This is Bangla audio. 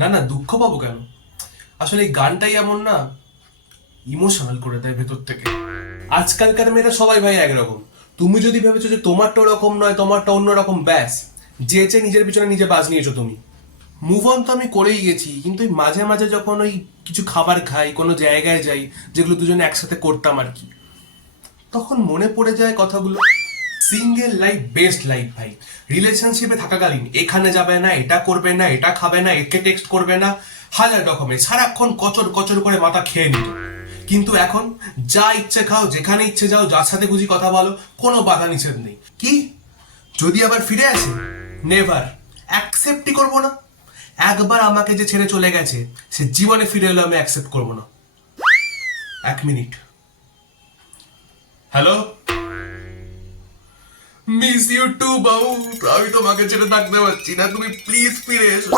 না না, দুঃখ পাবো কেন? আসলে এই গানটাই এমন না, ইমোশনাল করে দেয় ভেতর থেকে। আজকালকার মেয়েরা সবাই ভাই একরকম। তুমি যদি ভেবেছো যে তোমারটা ওরকম নয়, তোমারটা অন্যরকম, ব্যাস যেচে নিজের পিছনে নিজে বাজ নিয়েছো তুমি। মুভ অন তো আমি করেই গেছি, কিন্তু ওই মাঝে মাঝে যখন ওই কিছু খাবার খাই, কোনো জায়গায় যাই যেগুলো দুজনে একসাথে করতাম আর কি, তখন মনে পড়ে যায় কথাগুলো। সিঙ্গেল লাইফ বেস্ট লাইফ ভাই। রিলেশনশিপে থাকাকালীন এখানে যাবে না, এটা করবে না, এটা খাবে না, একে টেক্সট করবে না, হাজার রকমের সারাক্ষণ কচর কচর করে মাথা খেয়ে নিত। কিন্তু এখন যা ইচ্ছে খাও, যেখানে ইচ্ছে যাও, যার সাথে খুশি কথা বলো, কোনো বাধা নিষেধ নেই। কি যদি আবার ফিরে আসে? নেভার, অ্যাকসেপ্টই করবো না। একবার আমাকে যে ছেড়ে চলে গেছে, সে জীবনে ফিরে এলো আমি অ্যাকসেপ্ট করবো না। এক minute. Hello. Miss you too বাউ। আমি তোমাকে ছেড়ে থাকতে পারছি না, তুমি প্লিজ ফিরে এসো।